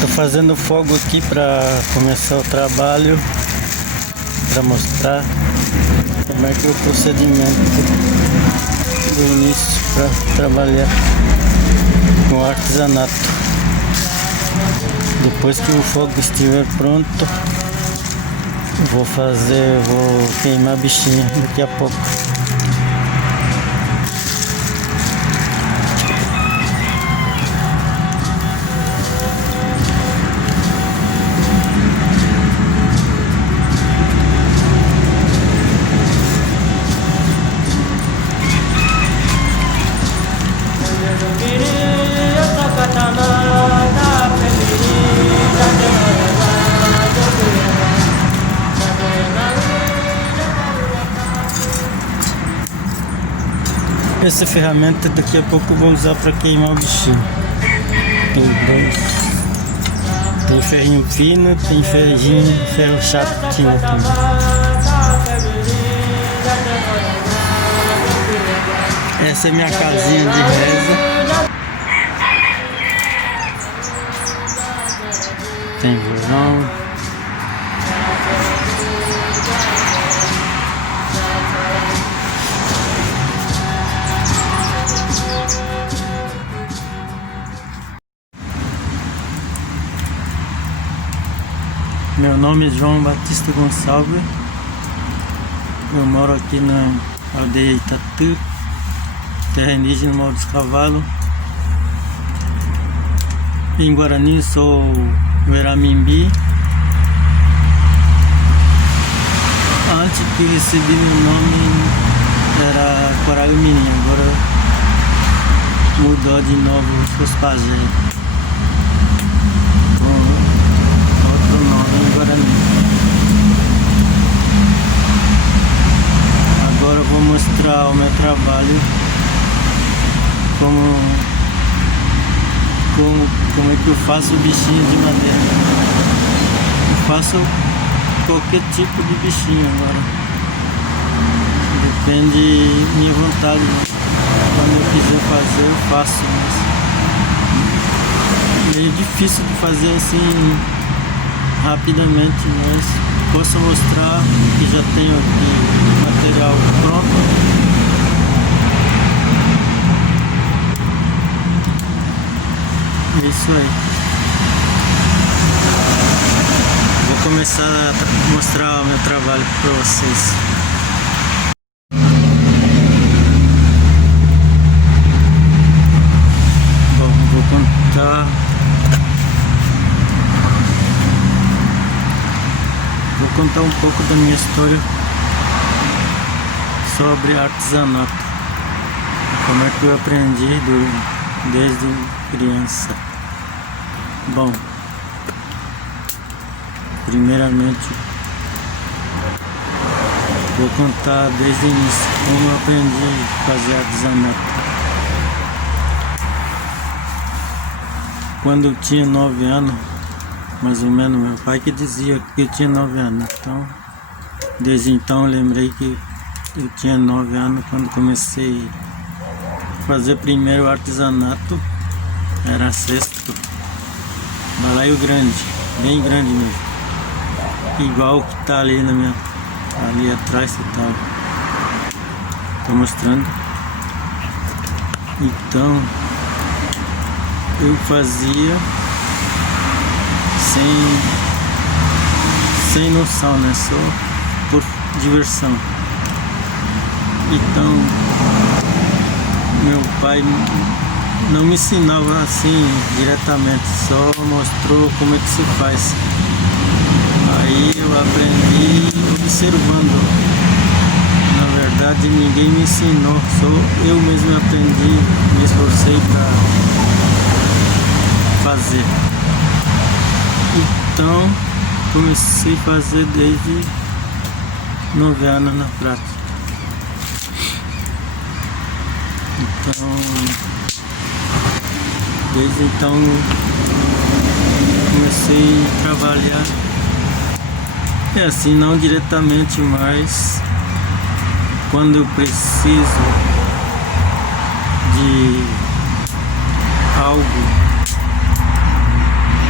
Tô fazendo fogo aqui para começar o trabalho, para mostrar como é que é o procedimento do início para trabalhar com artesanato. Depois que o fogo estiver pronto, vou queimar a bichinha daqui a pouco. Essa ferramenta daqui a pouco eu vou usar para queimar o bichinho. Tem ferrinho fino, tem ferro chatinho também. Essa é minha casinha de reza. Tem violão. Meu nome é João Batista Gonçalves. Eu moro aqui na aldeia Itatu, terra indígena Morro dos Cavalos. Em Guarani sou o Eramimbi. Antes que recebi meu nome era Coraiumirim, agora mudou de novo os pajé. Agora eu vou mostrar o meu trabalho, como é que eu faço o bichinho de madeira. Eu faço qualquer tipo de bichinho agora, depende da minha vontade, né? Quando eu quiser fazer eu faço, mas é difícil de fazer assim rapidamente, mas posso mostrar que já tenho aqui o material pronto. É isso aí. Vou começar a mostrar o meu trabalho para vocês. Bom, vou contar. Vou contar um pouco da minha história sobre artesanato, como é que eu aprendi desde criança. Bom, primeiramente vou contar desde o início como eu aprendi a fazer artesanato. Quando eu tinha 9 anos, mais ou menos, meu pai que dizia que eu tinha 9 anos. Então, desde então eu lembrei que eu tinha 9 anos quando comecei a fazer primeiro artesanato. Era cesto, balaio grande, bem grande mesmo, igual o que tá ali ali atrás e tal. Tô mostrando. Então, eu fazia sem noção, né? Só por diversão. Então, meu pai não me ensinava assim diretamente, só mostrou como é que se faz. Aí eu aprendi observando. Na verdade, ninguém me ensinou, só eu mesmo aprendi, me esforcei para fazer. Então, comecei a fazer desde 9 anos na prática. Então, desde então comecei a trabalhar, assim, não diretamente, mas quando eu preciso de algo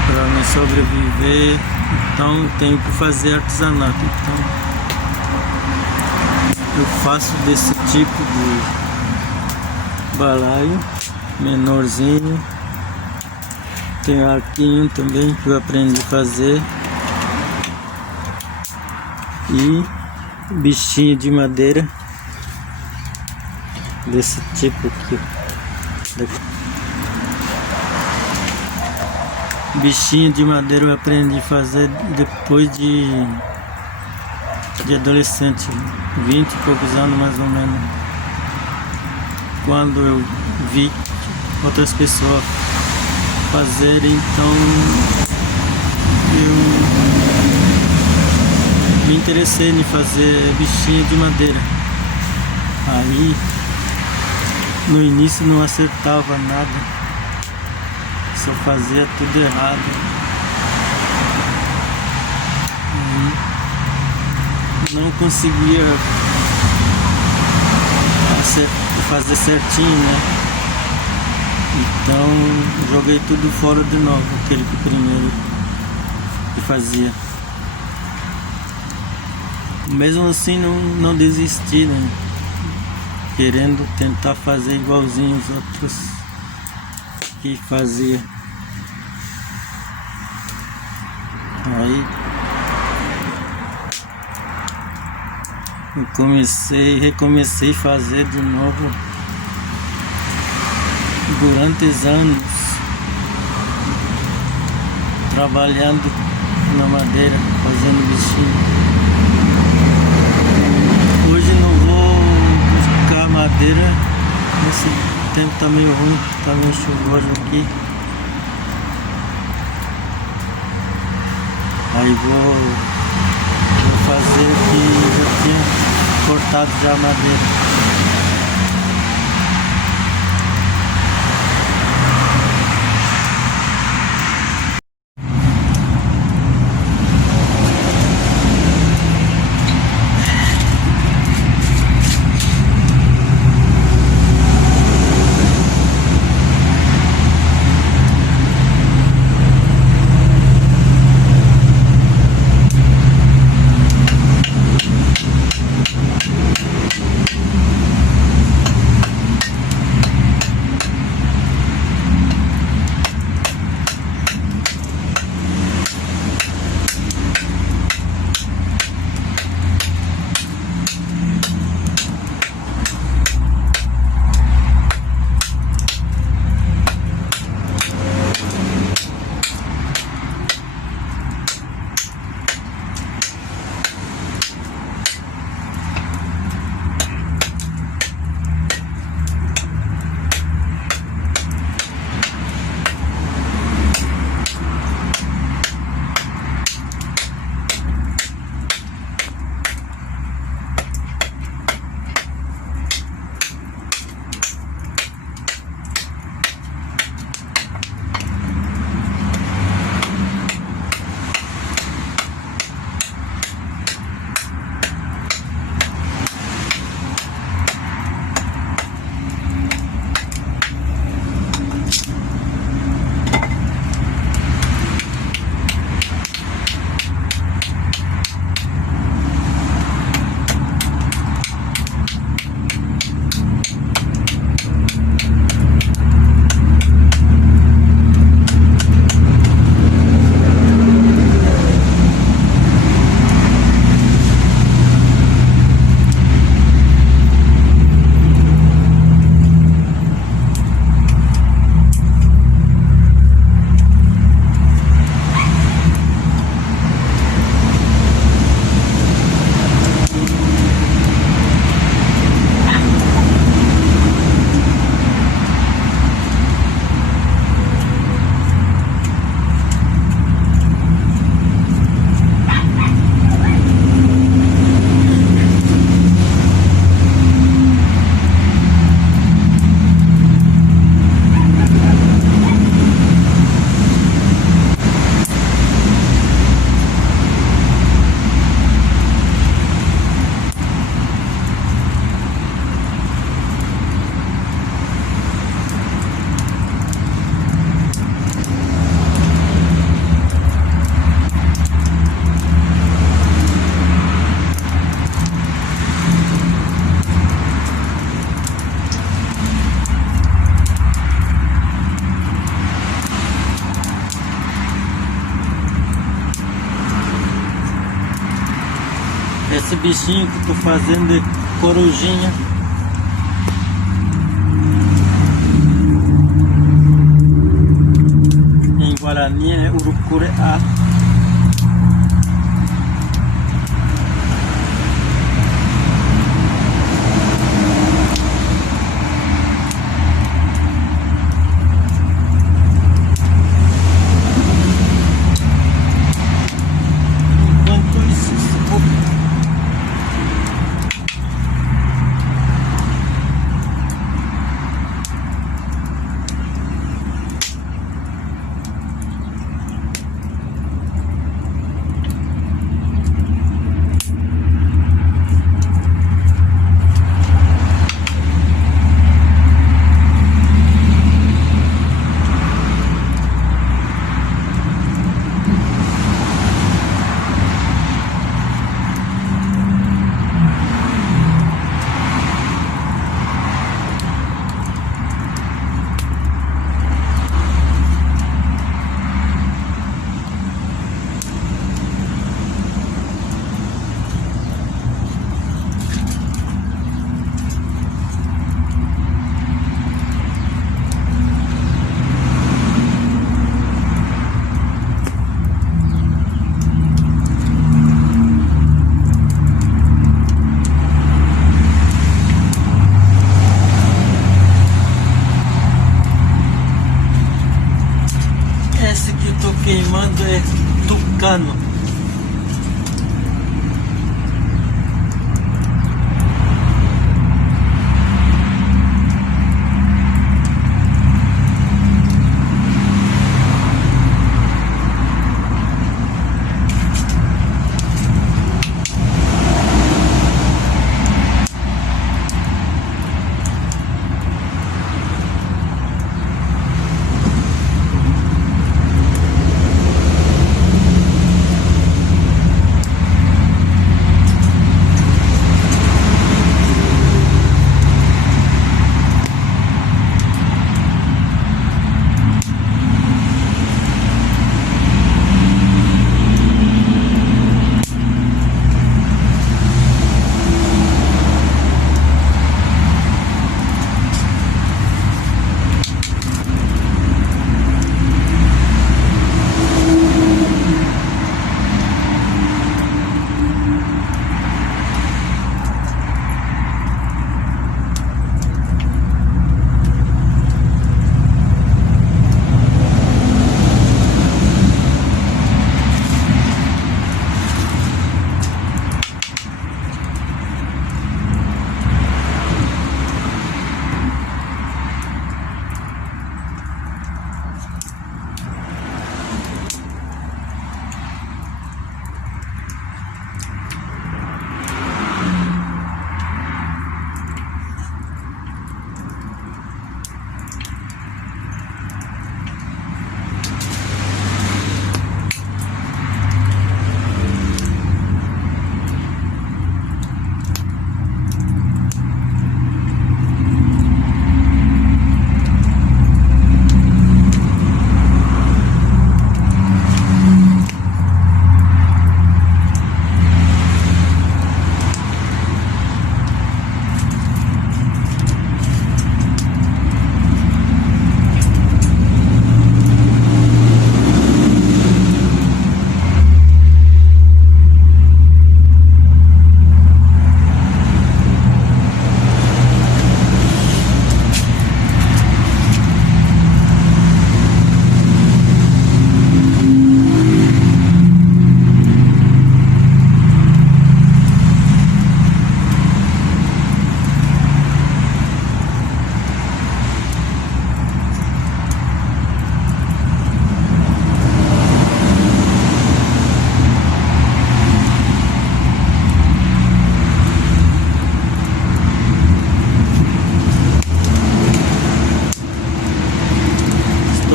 para me sobreviver, então eu tenho que fazer artesanato. Então eu faço desse tipo de balaio menorzinho. Tem arquinho também que eu aprendi a fazer, e bichinho de madeira desse tipo aqui. Bichinho de madeira eu aprendi a fazer depois de adolescente, 20 e poucos anos mais ou menos, quando eu vi outras pessoas fazerem. Então eu me interessei em fazer bichinho de madeira. Aí no início não acertava nada, só fazia tudo errado. Aí não conseguia fazer certinho, né? Então joguei tudo fora de novo, aquele que primeiro que fazia. Mesmo assim não desisti, né? Querendo tentar fazer igualzinho os outros que fazia. Aí eu recomecei a fazer de novo durante os anos, trabalhando na madeira, fazendo bichinho. Hoje não vou buscar madeira, esse tempo tá meio ruim, tá meio chuvoso aqui. Aí vou fazer o que já tinha cortado já a madeira. Esse bichinho que eu tô fazendo é corujinha. Em Guarani é urucureá. Esse que eu tô queimando é tucano.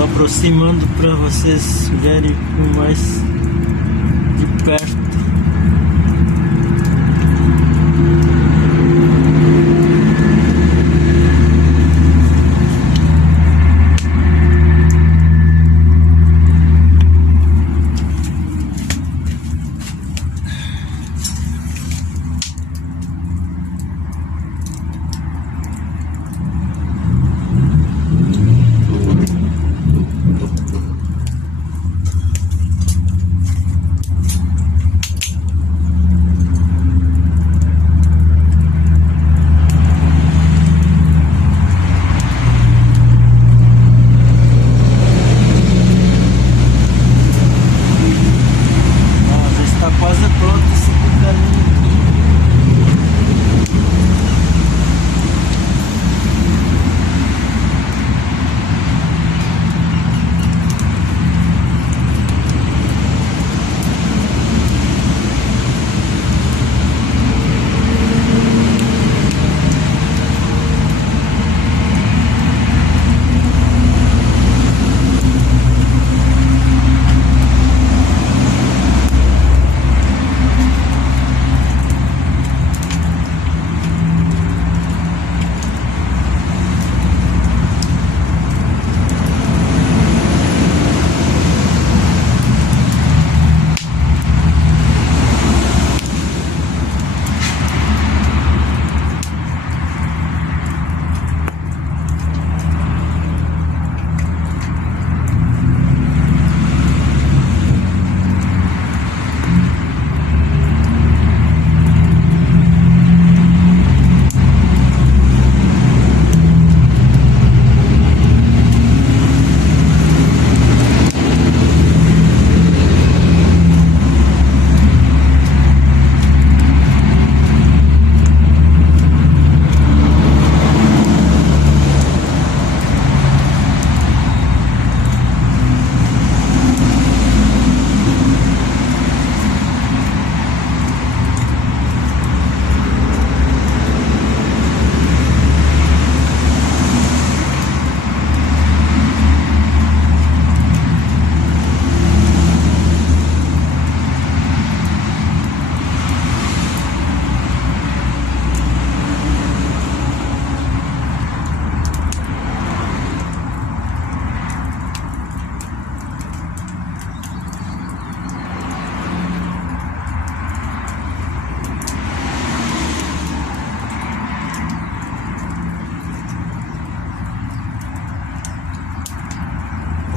Aproximando para vocês verem com mais de perto.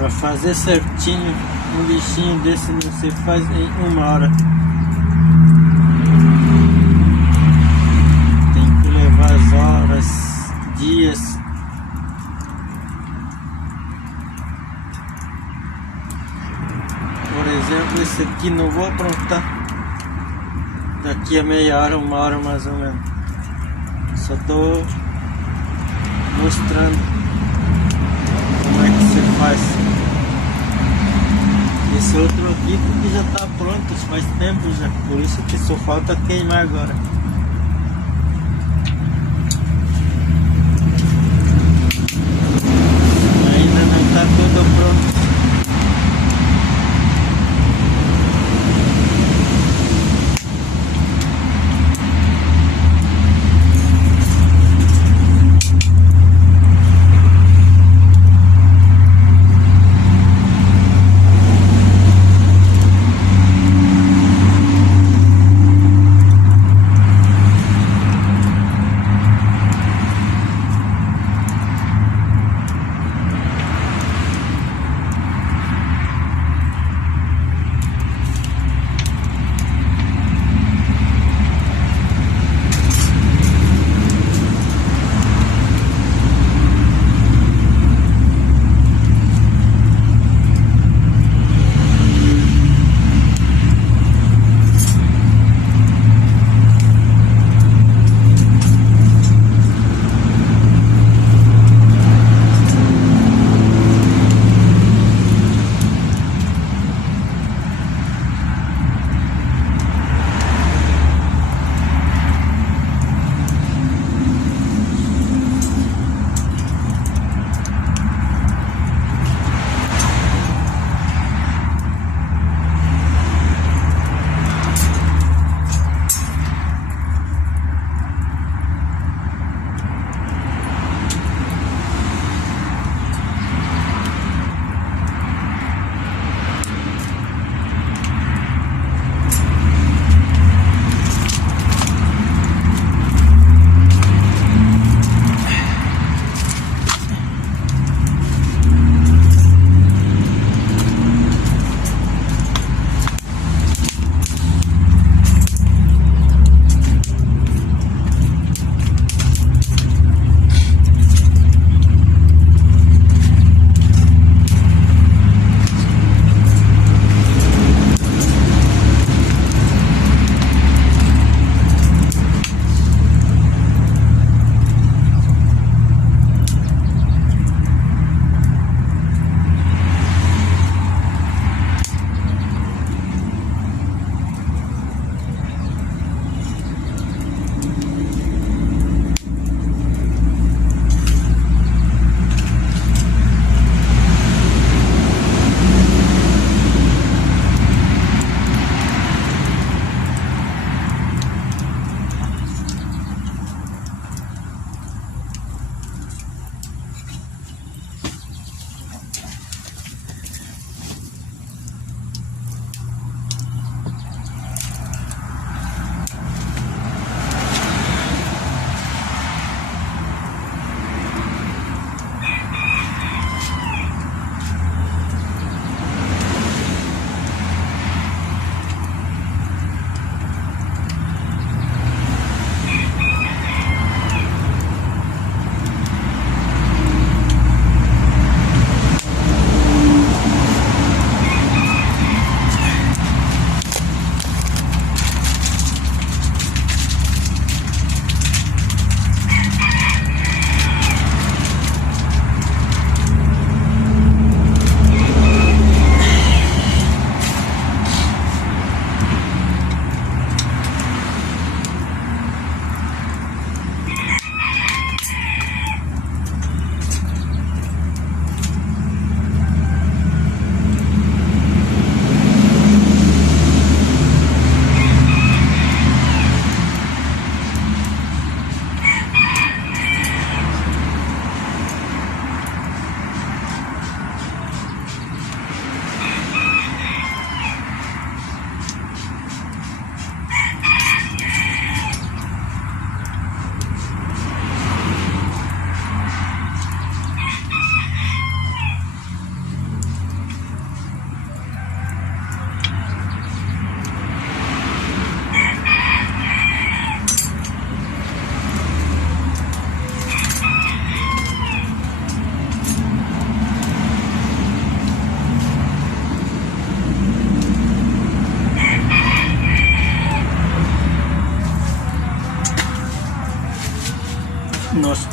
Para fazer certinho um lixinho desse você faz em 1 hora. Tem que levar as horas, dias. Por exemplo, esse aqui não vou aprontar daqui a meia hora, 1 hora mais ou menos. Só tô mostrando como é que você faz. Esse outro aqui porque já tá pronto faz tempo já, por isso que só falta queimar agora. Ainda não tá tudo pronto.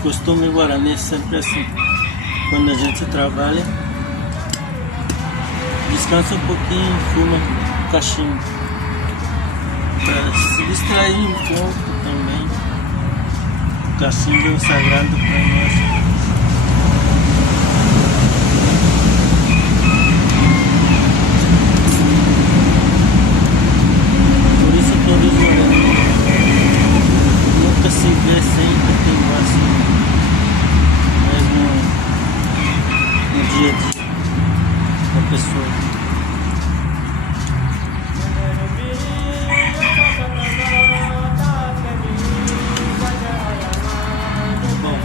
Costume guarani é sempre assim. Quando a gente trabalha, descansa um pouquinho, fuma cachimbo. Para se distrair um pouco também. O cachimbo é um sagrado para nós. Nunca se vê sem continuar assim, mesmo no dia a dia da pessoa. Bom,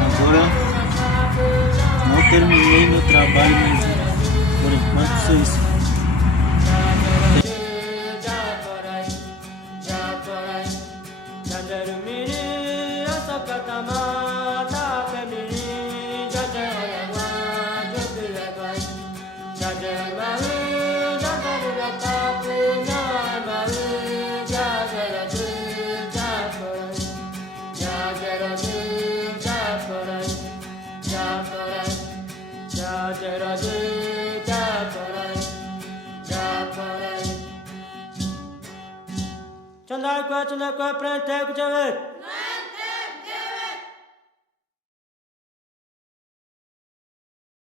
agora não terminei meu trabalho, mas por enquanto sou isso. Chandai kwa prante kujavet.